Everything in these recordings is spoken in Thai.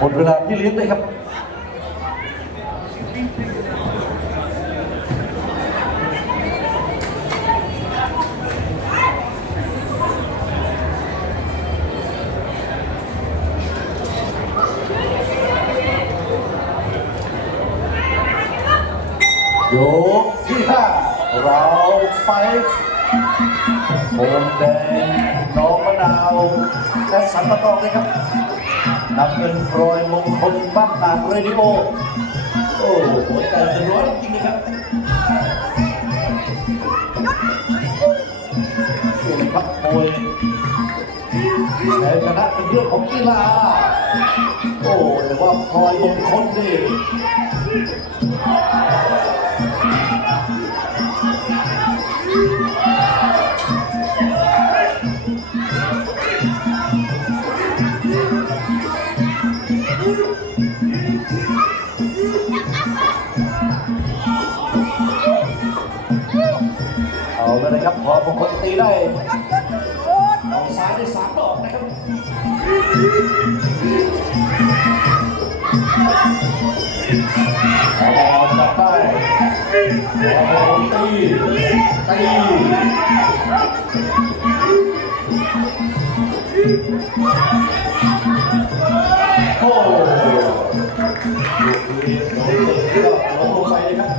หมดเวลาพี่เลี้ยงเลยครับยกที่ห้าเราไฟโอมแดงน้องมะนาวและสันปะตองเลยครับนำเงินโปรยมงคลบ้านตากเรดิโอ โอ้โหใจจะร้อนจริงนะครับพักมวยในคณะเป็นเรื่องของกีฬา โอ้แต่ว่าพลอยมงคลนี่ เลยนะครับพอมงคลตีได้เอาซ้ายได้สามดอกนะครับเอาจับได้เอาตีตีโอ้โหลงลงไปเลยครับ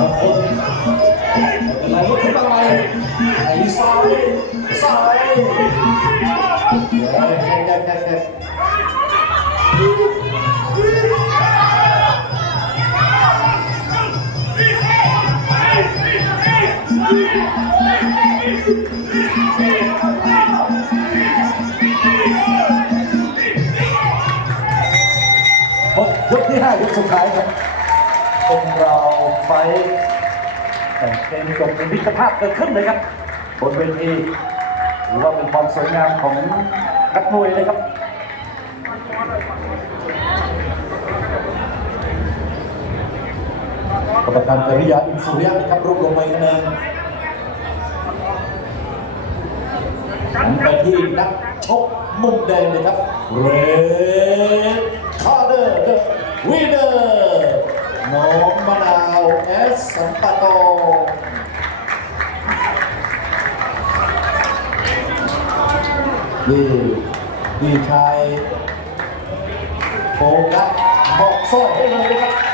มงค ไอ้ซ้ายซ้ายเดี๋ยวเด็กเด็ดเด็ดยกที่ห้ายกสุดท้ายครับเป็นเราไฟ แต่เป็นจบเป็นมิตรภาพเกิดขึ้นเลยครับบนเวทีถือว่าเป็นความสวยงามของนักมวยเลยครับกรรมการกริยาอินสุริยะนะครับรวบรวมไปคะแนนไปที่นักชกมุมแดงเลยครับเรดคาร์เดอร์เดอะวีเดอร์ น้องมะนาวเอสสัมปะโตดีดีชายโฟกัสบอกโซ่ให้เลยนะครับ